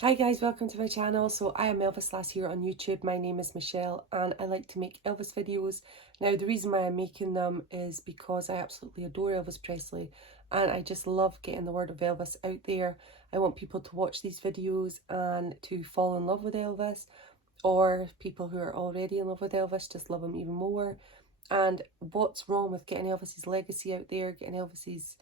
Hi guys, welcome to my channel. So I am Elvis here on YouTube. My name is Michelle and I like to make Elvis videos. Now the reason why I'm making them is because I absolutely adore Elvis Presley and I just love getting the word of Elvis out there. I want people to watch these videos and to fall in love with Elvis, or people who are already in love with Elvis just love him even more. And what's wrong with getting Elvis's legacy out there, getting Elvis's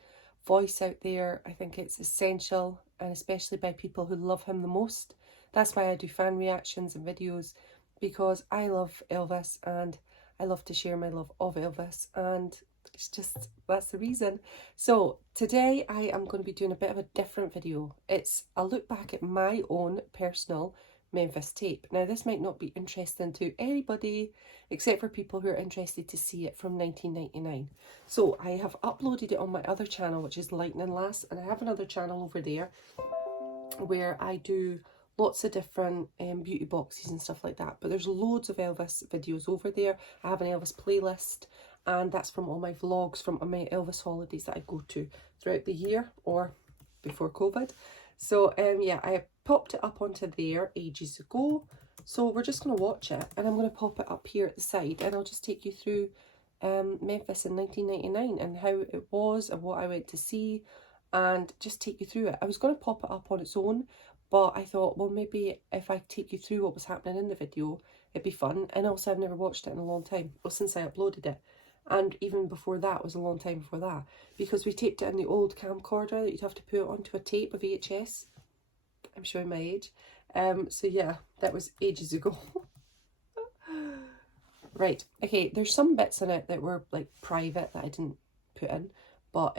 voice out there? I think it's essential, and especially by people who love him the most. That's why I do fan reactions and videos, because I love Elvis and I love to share my love of Elvis, and it's just, that's the reason. So today I am going to be doing a bit of a different video. It's a look back at my own personal Memphis tape. Now this might not be interesting to anybody except for people who are interested to see it from 1999. So I have uploaded it on my other channel, which is Lightning Lass, and I have another channel over there where I do lots of different beauty boxes and stuff like that. But there's loads of Elvis videos over there. I have an Elvis playlist, and that's from all my vlogs from my Elvis holidays that I go to throughout the year or before COVID. So yeah, I popped it up onto there ages ago. So we're just going to watch it, and I'm going to pop it up here at the side, and I'll just take you through Memphis in 1999 and how it was and what I went to see, and just take you through it. I was going to pop it up on its own, but I thought, well, maybe if I take you through what was happening in the video, it'd be fun. And also, I've never watched it in a long time, well, since I uploaded it. And even before that was a long time before that, because we taped it in the old camcorder that you'd have to put onto a tape of VHS. I'm showing my age. So yeah, that was ages ago. Right, okay, there's some bits in it that were like private that I didn't put in, but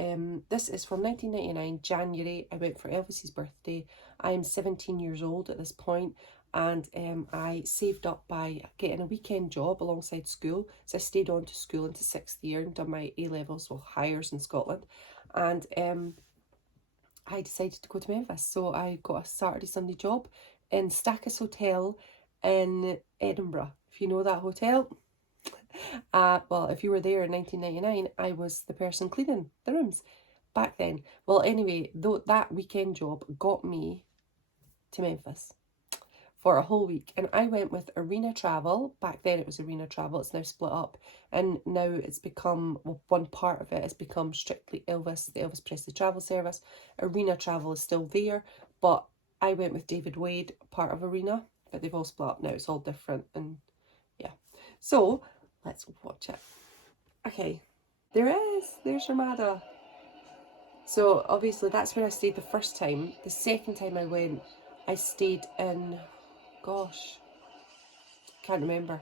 this is from 1999, January. I went for Elvis's birthday. I am 17 years old at this point, and I saved up by getting a weekend job alongside school. So I stayed on to school into 6th year and done my A-levels, well, Highers in Scotland, and I decided to go to Memphis. So I got a Saturday Sunday job in Stackus Hotel in Edinburgh. If you know that hotel. Well, if you were there in 1999, I was the person cleaning the rooms back then. Well, anyway, though that weekend job got me to Memphis for a whole week, and I went with Arena Travel. Back then it was Arena Travel, it's now split up, and now it's become, well, one part of it has become strictly Elvis, the Elvis Presley Travel Service. Arena Travel is still there, but I went with David Wade, part of Arena, but they've all split up now, it's all different, and yeah. So let's watch it. Okay, there's Ramada. So obviously that's where I stayed the first time. The second time I went, I stayed in, gosh, can't remember.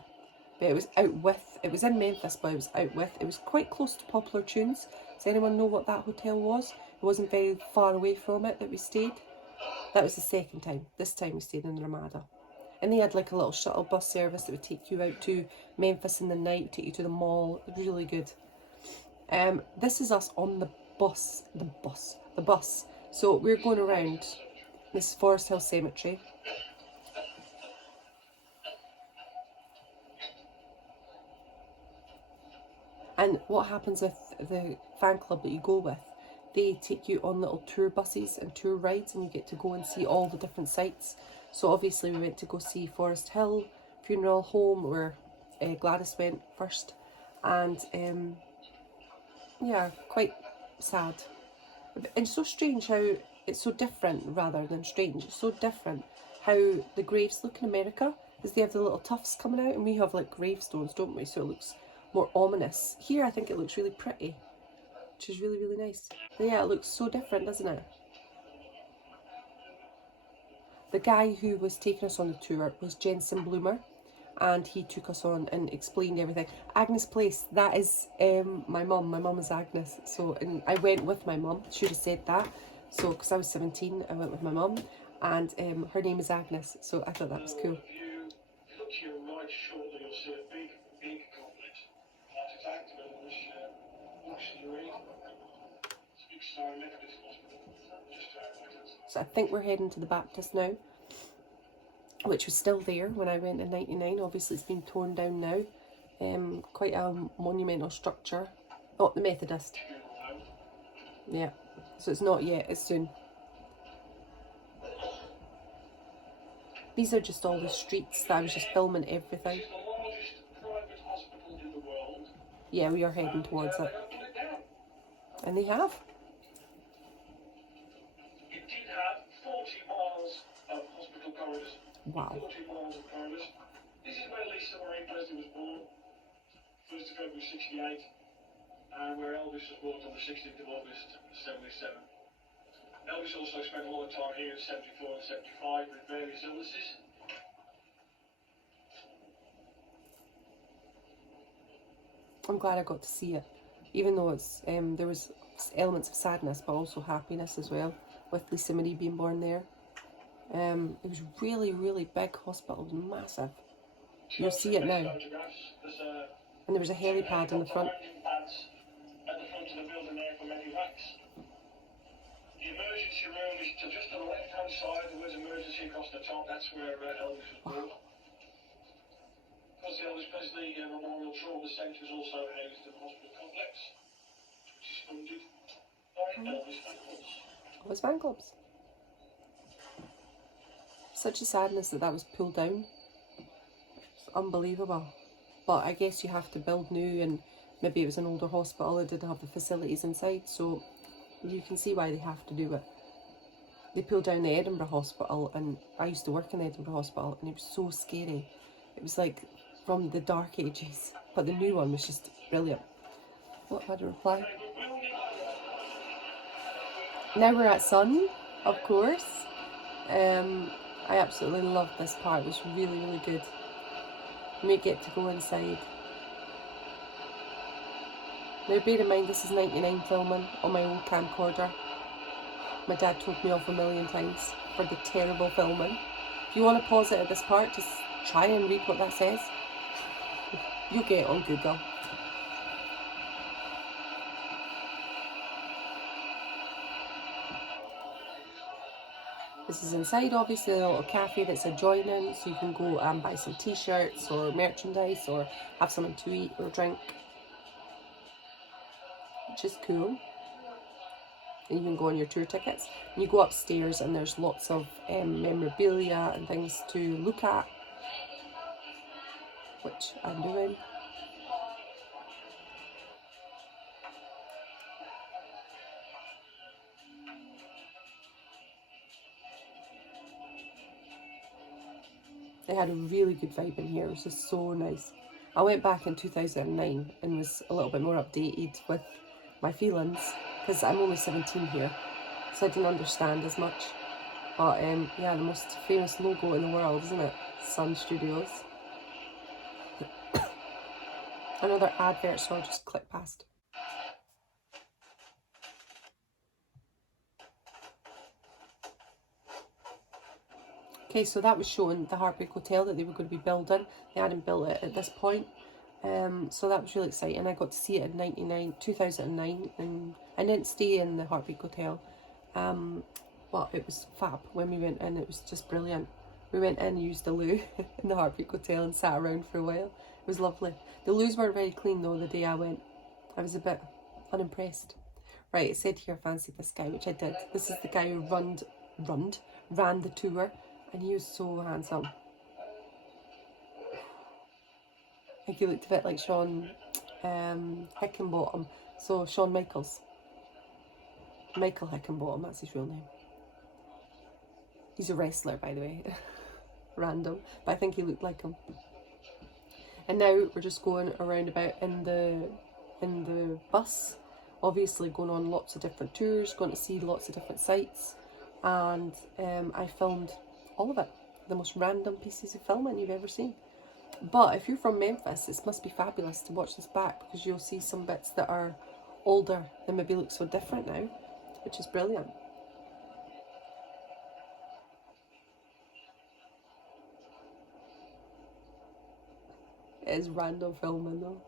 But it was it was in Memphis, but it was out with, it was quite close to Popular Tunes. Does anyone know what that hotel was? It wasn't very far away from it that we stayed. That was the second time. This time we stayed in Ramada. And they had like a little shuttle bus service that would take you out to Memphis in the night, take you to the mall. Really good. This is us on the bus. The bus. So we're going around this Forest Hill Cemetery. And what happens with the fan club that you go with, they take you on little tour buses and tour rides, and you get to go and see all the different sites. So obviously we went to go see Forest Hill Funeral Home, where Gladys went first, and yeah, quite sad. And so strange how it's so different, rather than strange, it's so different how the graves look in America, is they have the little tufts coming out, and we have like gravestones, don't we? So it looks more ominous. Here I think it looks really pretty, which is really, really nice. But yeah, it looks so different, doesn't it? The guy who was taking us on the tour was Jensen Bloomer, and he took us on and explained everything. Agnes Place, that is my mum. My mum is Agnes. So, and I went with my mum. Should have said that. So, because I was 17, I went with my mum, and her name is Agnes. So I thought that was cool. Look to your right shoulder, you'll see a big, big goblet. That's exactly what it was actually read. It's a big star Memphis hospital. Just so I think we're heading to the Baptist now, which was still there when I went in 99. Obviously it's been torn down now. Quite a monumental structure. Oh, the Methodist. Yeah, so it's not yet, it's soon. These are just all the streets that I was just filming everything. This is the largest private hospital in the world. Yeah, we are heading towards They it. have put it down. And they have. It did have 40 miles of hospital corridors. Wow. 40 miles of corridors. This is where Lisa Marie Presley was born, 1st of February 68, and where Elvis was born on the 16th of August 77. Elvis also spent a lot of time here in 74 and 75 with various illnesses. I'm glad I got to see it, even though it's there was elements of sadness but also happiness as well with Lisa Marie being born there. It was really, really big hospital, it was massive. You'll see it now. And there was a helipad in the front. At the front of the building there for medevacs. The emergency room is just to the left-hand side. There was emergency across the top. That's where Elvis was born. Because the Elvis Presley Memorial Trauma Centre is also housed in the hospital complex, which is funded by Elvis fan clubs. Elvis fan clubs. Such a sadness that that was pulled down. It's unbelievable. But I guess you have to build new, and maybe it was an older hospital that didn't have the facilities inside, so you can see why they have to do it. They pulled down the Edinburgh Hospital, and I used to work in the Edinburgh Hospital, and it was so scary. It was like from the dark ages, but the new one was just brilliant. What had a reply? Now we're at Sun, of course. I absolutely loved this part. It was really, really good. You may get to go inside. Now bear in mind this is 99 filming on my old camcorder. My dad told me off a million times for the terrible filming. If you want to pause it at this part, just try and read what that says. You'll get it on Google. This is inside, obviously, a little cafe that's adjoining, so you can go and buy some t-shirts or merchandise or have something to eat or drink, which is cool. And you can go on your tour tickets. And you go upstairs and there's lots of memorabilia and things to look at, which I'm doing. They had a really good vibe in here. It was just so nice. I went back in 2009 and was a little bit more updated with my feelings, because I'm only 17 here, so I didn't understand as much. But yeah, the most famous logo in the world, isn't it? Sun Studios. Another advert, so I'll just click past. Okay, so that was showing the Heartbreak Hotel that they were going to be building. They hadn't built it at this point. So that was really exciting. I got to see it in 2009, and I didn't stay in the Heartbreak Hotel. But it was fab when we went in. It was just brilliant. We went in, used the loo in the Heartbreak Hotel and sat around for a while. It was lovely. The loos weren't very clean though the day I went. I was a bit unimpressed. Right, it said here, fancy this guy, which I did. This is the guy who ran the tour, and he was so handsome. I think he looked a bit like Shawn Hickenbottom. So Shawn Michaels. Michael Hickenbottom, that's his real name. He's a wrestler, by the way. Random, but I think he looked like him. And now we're just going around about in the bus, obviously going on lots of different tours, going to see lots of different sites, and I filmed all of it. The most random pieces of filming you've ever seen. But if you're from Memphis, it must be fabulous to watch this back, because you'll see some bits that are older and maybe look so different now, which is brilliant. It is random filming though.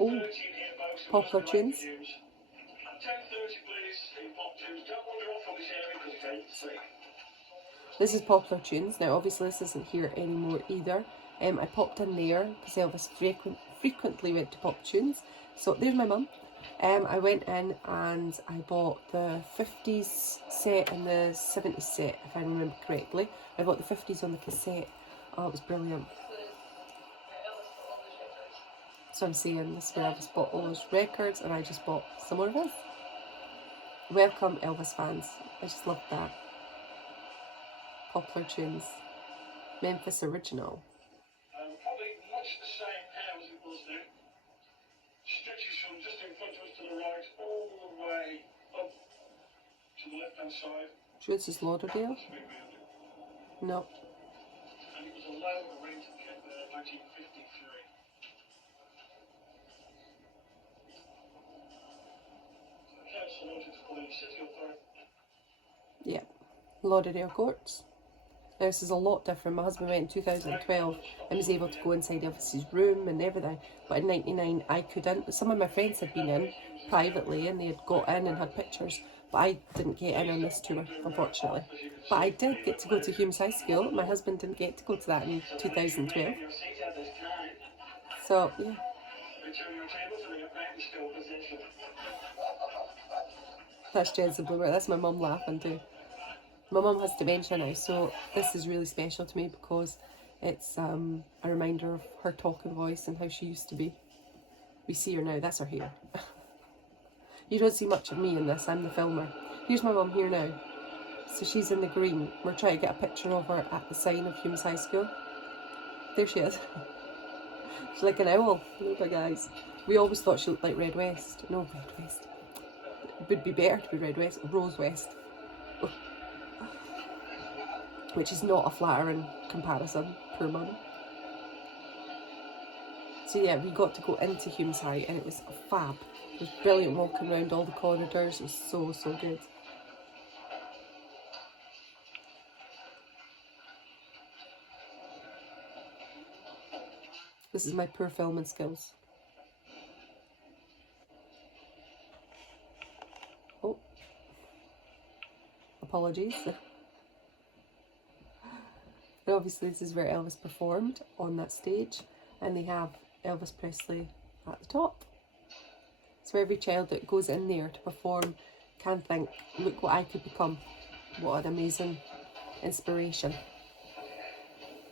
Oh, popular tunes. 10:30 please, in pop tunes. Don't wander off from this area because it ain't safe. This is popular tunes. Now obviously this isn't here anymore either. I popped in there because Elvis frequently went to Pop Tunes. So there's my mum. I went in and I bought the 50s set and the 70s set, if I remember correctly. I bought the 50s on the cassette. Oh, it was brilliant. So I'm saying this is where Elvis bought all those records, and I just bought some more of his. Welcome, Elvis fans. I just love that. Popular tunes. Memphis original. Probably much the same now as it was then. Stretches from just in front of us to the right, all the way up to the left-hand side. Sure this is Lauderdale? No. And it was a low rent kit there, 1953. Yeah, Lauderdale Courts. Now this is a lot different. My husband went in 2012 and was able to go inside Elvis's room and everything. But in '99 I couldn't. Some of my friends had been in privately and they had got in and had pictures. But I didn't get in on this tour, unfortunately. But I did get to go to Humes High School. My husband didn't get to go to that in 2012. So, yeah. That's Jensen Bloomer. That's my mum laughing too. My mum has dementia now, so this is really special to me because it's a reminder of her talking voice and how she used to be. We see her now. That's her hair. You don't see much of me in this. I'm the filmer. Here's my mum here now. So she's in the green. We're trying to get a picture of her at the sign of Humes High School. There she is. She's like an owl. Look at guys. We always thought she looked like Red West. No, Red West. It would be better to be Red West. Rose West. Which is not a flattering comparison. Poor mum. So yeah, we got to go into Humes High and it was fab. It was brilliant walking around all the corridors. It was so, so good. This is my poor filming skills. Oh. Apologies. And obviously this is where Elvis performed on that stage. And they have Elvis Presley at the top. So every child that goes in there to perform can think, look what I could become. What an amazing inspiration.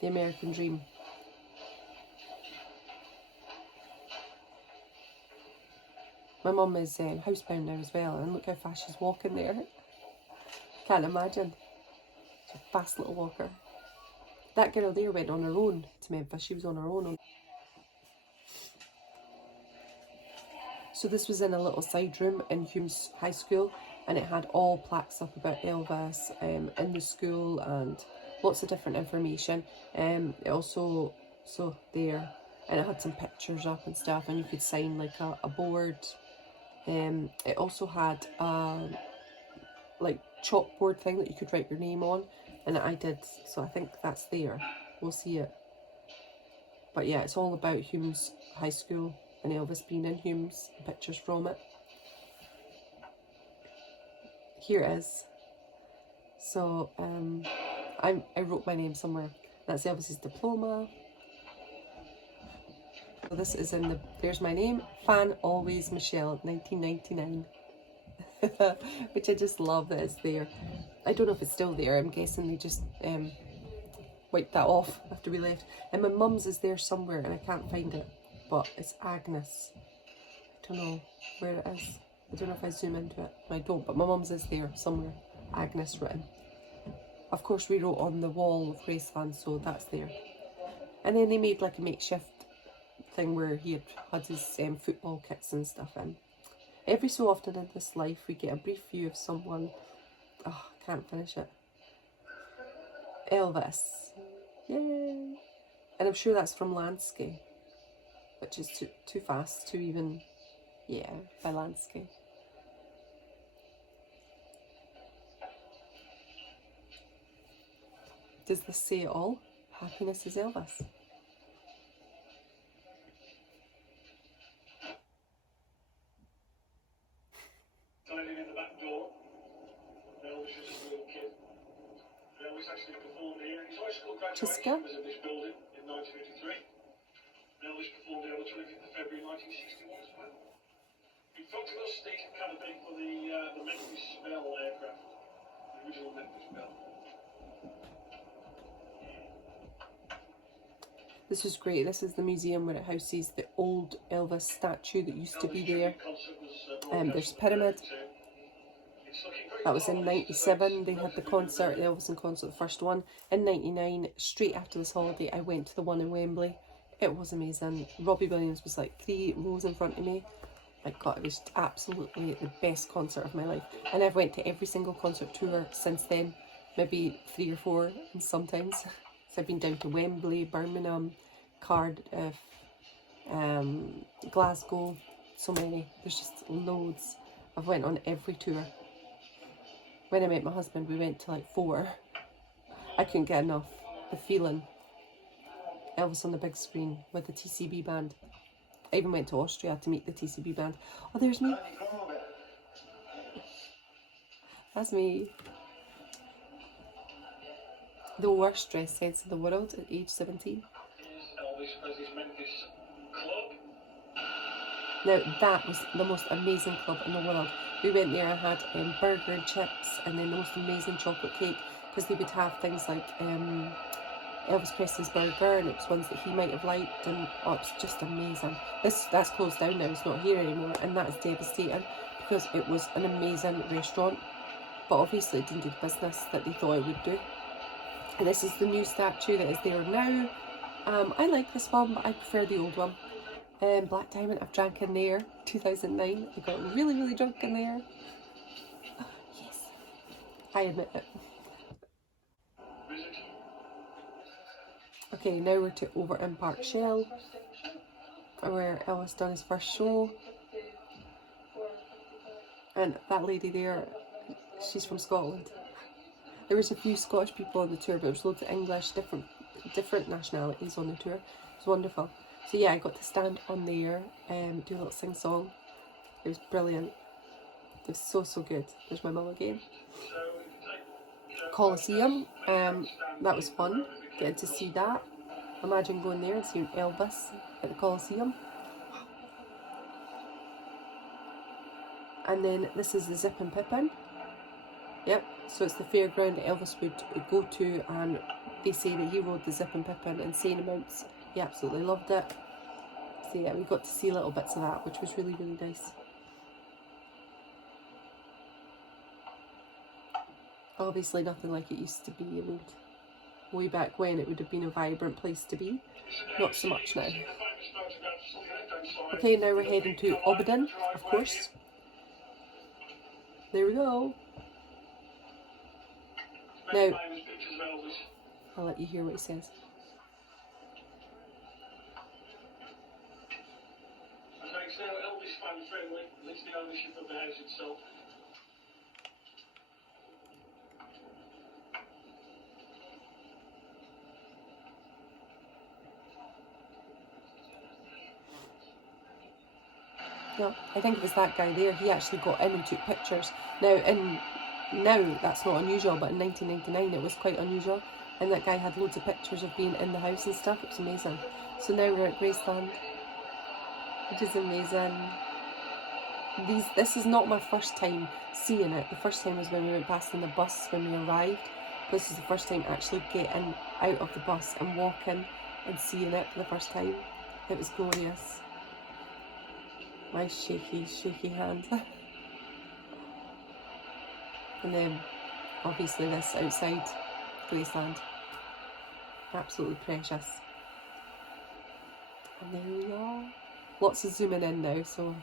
The American dream. My mum is housebound now as well, and look how fast she's walking there. Can't imagine. She's a fast little walker. That girl there went on her own to Memphis. She was on her own. So this was in a little side room in Humes High School, and it had all plaques up about Elvis in the school and lots of different information. It also, so there, and it had some pictures up and stuff, and you could sign like a board. It also had like chalkboard thing that you could write your name on, and I did, so I think that's there. We'll see it. But yeah, it's all about Humes High School and Elvis being in Humes, pictures from it. Here it is. So I wrote my name somewhere. That's Elvis's diploma. So this is in the, there's my name, Fan Always Michelle, 1999. Which I just love that it's there. I don't know if it's still there. I'm guessing they just wiped that off after we left. And my mum's is there somewhere and I can't find it. But it's Agnes. I don't know where it is. I don't know if I zoom into it. I don't, but my mum's is there somewhere. Agnes written. Of course we wrote on the wall of Graceland, so that's there. And then they made like a makeshift thing where he had his football kits and stuff in. Every so often in this life we get a brief view of someone. Oh, I can't finish it. Elvis. Yay! And I'm sure that's from Landscape, which is too fast to even, yeah, by Landscape. Does this say it all? Happiness is Elvis. Diving in the back door. Elvis was just a little kid. Elvis actually performed here. His high school graduation was in this building in 1983. Elvis performed here on the 25th 1961 as well. In front of us, the canopy for the Memphis Bell aircraft, the original Memphis Bell. This is great. This is the museum where it houses the old Elvis statue that used to be there. There's Pyramid. That was in 97. They had the concert, the Elvis in concert, the first one. In 99, straight after this holiday, I went to the one in Wembley. It was amazing. Robbie Williams was like 3 rows in front of me. My God, it was absolutely the best concert of my life. And I've went to every single concert tour since then. Maybe 3 or 4, and sometimes. So I've been down to Wembley, Birmingham, Cardiff, Glasgow, so many. There's just loads. I've went on every tour. When I met my husband, we went to like 4. I couldn't get enough. The feeling. Elvis on the big screen with the TCB band. I even went to Austria to meet the TCB band. Oh, there's me. That's me. The worst dress sense in the world at age 17. Now that was the most amazing club in the world. We went there and had burger and chips, and then the most amazing chocolate cake, because they would have things like Elvis Presley's burger, and it was ones that he might have liked, and oh, it's just amazing. That's closed down now, it's not here anymore, and that is devastating, because it was an amazing restaurant, but obviously it didn't do the business that they thought it would do. And this is the new statue that is there now. I like this one, but I prefer the old one. Black Diamond, I've drank in there, 2009. I got really, really drunk in there. Oh, yes, I admit it. Okay, now we're over in Park Shell, where Elvis done his first show. And that lady there, she's from Scotland. There was a few Scottish people on the tour, but there was loads of English, different nationalities on the tour. It was wonderful. So yeah, I got to stand on there and do a little sing-song. It was brilliant. It was so, so good. There's my mum again. Coliseum, that was fun, getting to see that. Imagine going there and seeing Elvis at the Coliseum. And then this is the Zip and Pippin. Yep, so it's the fairground that Elvis would go to, and they say that he rode the Zip and Pippin insane amounts. He absolutely loved it. So yeah, we got to see little bits of that, which was really, really nice. Obviously nothing like it used to be. I mean, way back when it would have been a vibrant place to be. Not so much now. Okay, now we're heading to Obadin, of course. There we go. Now, I'll let you hear what he says. It's now Elvis fan friendly, at least the ownership of the house itself. No, I think it was that guy there. He actually got in and took pictures. Now that's not unusual, but in 1999 it was quite unusual. And that guy had loads of pictures of being in the house and stuff. It was amazing. So now we're at Graceland, which is amazing. This is not my first time seeing it. The first time was when we went past in the bus when we arrived. This is the first time actually getting out of the bus and walking and seeing it for the first time. It was glorious. My shaky, shaky hand. And then obviously this outside Graceland. Absolutely precious. And there we are. Lots of zooming in now, so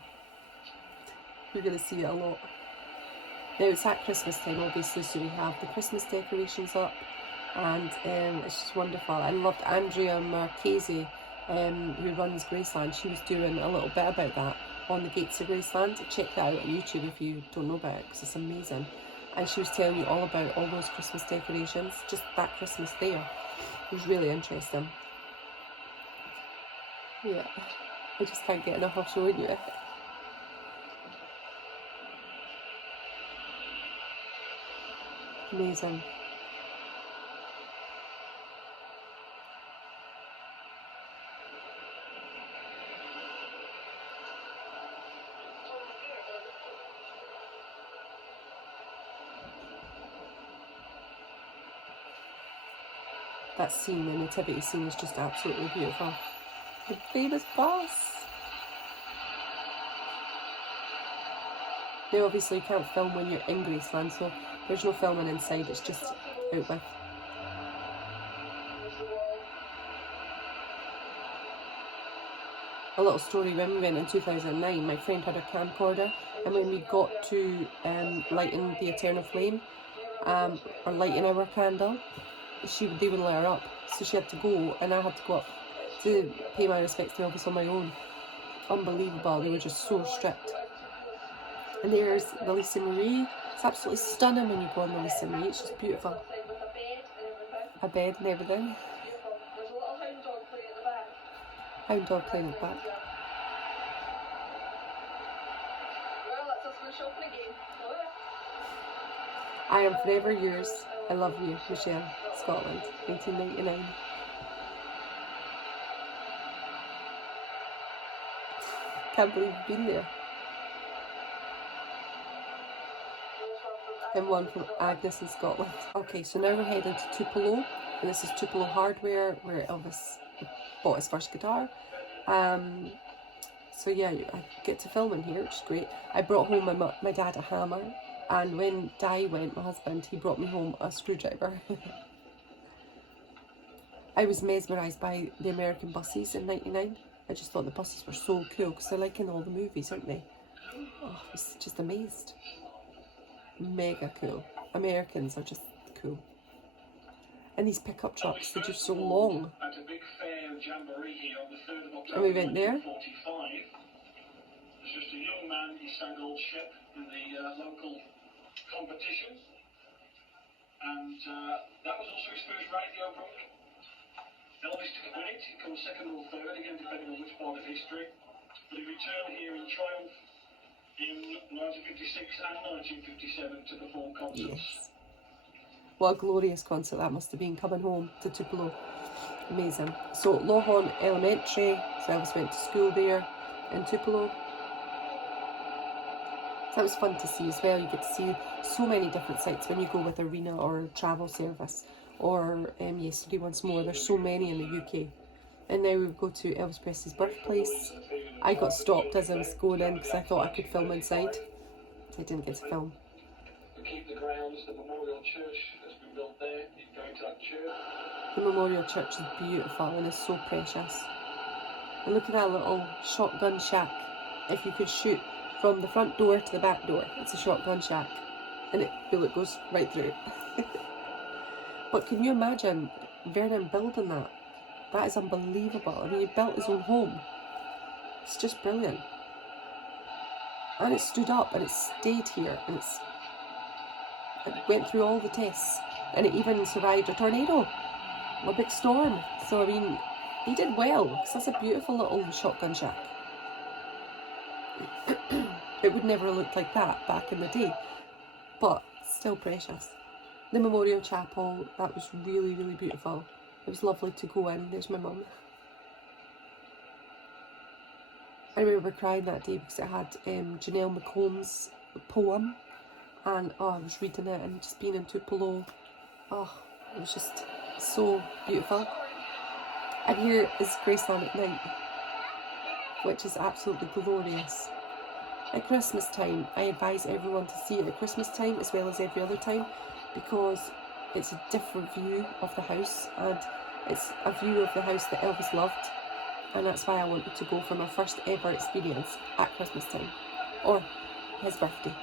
you're going to see it a lot. Now it's at Christmas time obviously, so we have the Christmas decorations up, and it's just wonderful. I loved Andrea Marchese, who runs Graceland. She was doing a little bit about that on the gates of Graceland. Check that out on YouTube if you don't know about it, because it's amazing. And she was telling you all about all those Christmas decorations, just that Christmas there. It was really interesting. Yeah, I just can't get enough of showing you it. Amazing. that scene, the nativity scene, is just absolutely beautiful. The famous bus. Now obviously you can't film when you're in Graceland, so there's no filming inside, it's just out with. A little story, when we went in 2009, my friend had a camcorder, and when we got to lighting the eternal flame, or lighting our candle, they wouldn't let her up, so she had to go, and I had to go up to pay my respects to Elvis on my own. Unbelievable, they were just so strict. And there's the Lisa Marie. It's absolutely stunning when you go on the Lisa Marie, it's just beautiful. A bed and everything. Hound dog playing at the back. I am forever yours. I love you, Michelle. Scotland, 1999. Can't believe you've been there. And one from Agnes in Scotland. Okay, so now we're heading to Tupelo, and this is Tupelo Hardware, where Elvis bought his first guitar. So yeah, I get to film in here, which is great. I brought home my dad a hammer, and when Di went, my husband, he brought me home a screwdriver. I was mesmerised by the American buses in '99. I just thought the buses were so cool, because they're like in all the movies, aren't they? Oh, I was just amazed. Mega cool. Americans are just cool. And these pickup trucks, they're just so long. And we went there. There's just a young man, he sang old ship in the local competition. And that was also his first radio book. Elvis didn't win it, he comes second or third, again depending on which part of history. But he returned here in triumph in 1956 and 1957 to perform concerts. Yes. What a glorious concert that must have been, coming home to Tupelo. Amazing. So Lawhorn Elementary, so Elvis went to school there in Tupelo. So that was fun to see as well. You get to see so many different sites when you go with Arena or Travel Service, or Yesterday Once More. There's so many in the UK. And now we go to Elvis Presley's birthplace. I got stopped as I was going in because I thought I could film inside. I didn't get to film. To keep the grounds, the Memorial Church has been built there. You can go to that church. The Memorial Church is beautiful and is so precious. And look at that little shotgun shack. If you could shoot from the front door to the back door, it's a shotgun shack. And the bullet goes right through. But can you imagine Vernon building that? That is unbelievable. I mean, he built his own home. It's just brilliant. And it stood up and it stayed here, and it went through all the tests, and it even survived a tornado, a big storm. So I mean, he did well, because that's a beautiful little shotgun shack. It would never have looked like that back in the day, but still precious. The Memorial Chapel, that was really, really beautiful. It was lovely to go in. There's my mum. I remember crying that day because it had Janelle McComb's poem, and I was reading it and just being in Tupelo. Oh, it was just so beautiful. And here is Graceland at night, which is absolutely glorious. At Christmas time, I advise everyone to see it at Christmas time as well as every other time, because it's a different view of the house, and it's a view of the house that Elvis loved, and that's why I wanted to go for my first ever experience at Christmas time, or his birthday.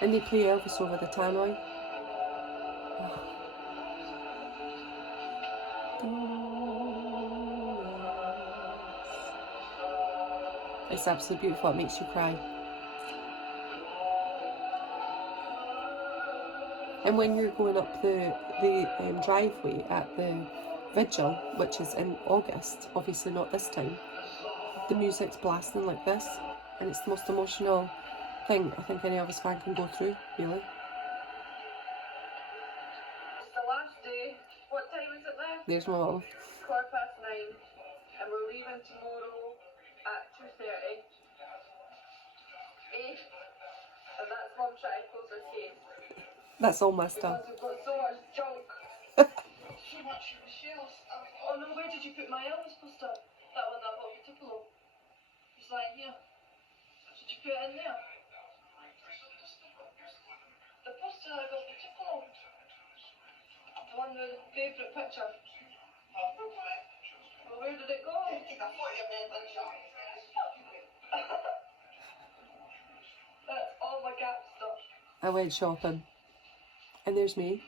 And they play Elvis over the tannoy. It's absolutely beautiful, it makes you cry. And when you're going up the driveway at the vigil, which is in August, obviously not this time, the music's blasting like this, and it's the most emotional thing I think any Elvis fan can go through, really. It's the last day. What time is it now? There's my mum. 9:15, and we're leaving tomorrow at 2:30. And that's Mum trying to close his case. That's all my stuff. Because we've got so much junk. So much Michelle's stuff. Oh no, where did you put my Elvis poster? That one that I bought you Tupelo. It's lying here. Did you put it in there? The poster I got for Tupelo. The one with the favourite picture. Well, where did it go? That's all my Gap stuff. I went shopping. And there's me.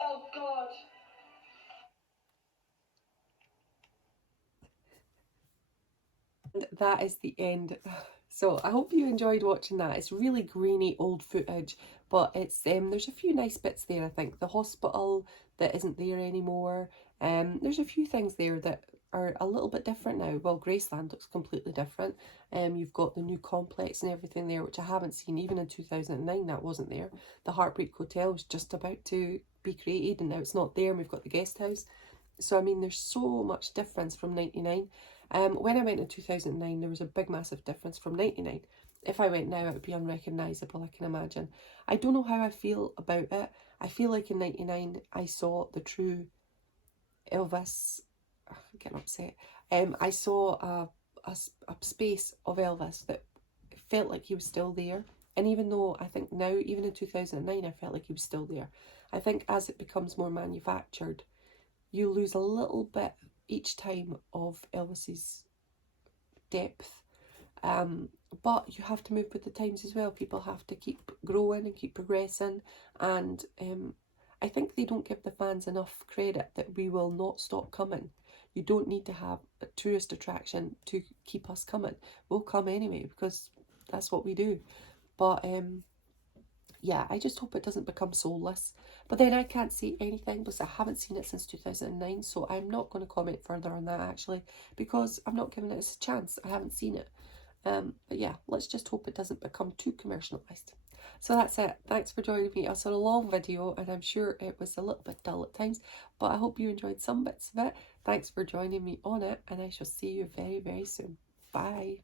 Oh God. And that is the end. So I hope you enjoyed watching that. It's really grainy old footage, but it's there's a few nice bits there. I think the hospital that isn't there anymore. There's a few things there that are a little bit different now. Well, Graceland looks completely different. You've got the new complex and everything there, which I haven't seen. Even in 2009, that wasn't there. The Heartbreak Hotel was just about to be created, and now it's not there. And we've got the guest house. So I mean, there's so much difference from 99. When I went in 2009, there was a big massive difference from 99. If I went now, it would be unrecognisable, I can imagine. I don't know how I feel about it. I feel like in 99, I saw the true Elvis. I'm getting upset. I saw a space of Elvis that felt like he was still there. And even though I think now, even in 2009, I felt like he was still there. I think as it becomes more manufactured, you lose a little bit each time of Elvis's depth. But you have to move with the times as well. People have to keep growing and keep progressing. And I think they don't give the fans enough credit that we will not stop coming. You don't need to have a tourist attraction to keep us coming. We'll come anyway because that's what we do. But yeah, I just hope it doesn't become soulless. But then I can't say anything because I haven't seen it since 2009. So I'm not going to comment further on that actually because I'm not giving it a chance. I haven't seen it. But yeah, let's just hope it doesn't become too commercialised. So that's it. Thanks for joining me. It's a long video and I'm sure it was a little bit dull at times. But I hope you enjoyed some bits of it. Thanks for joining me on it and I shall see you very, very soon. Bye.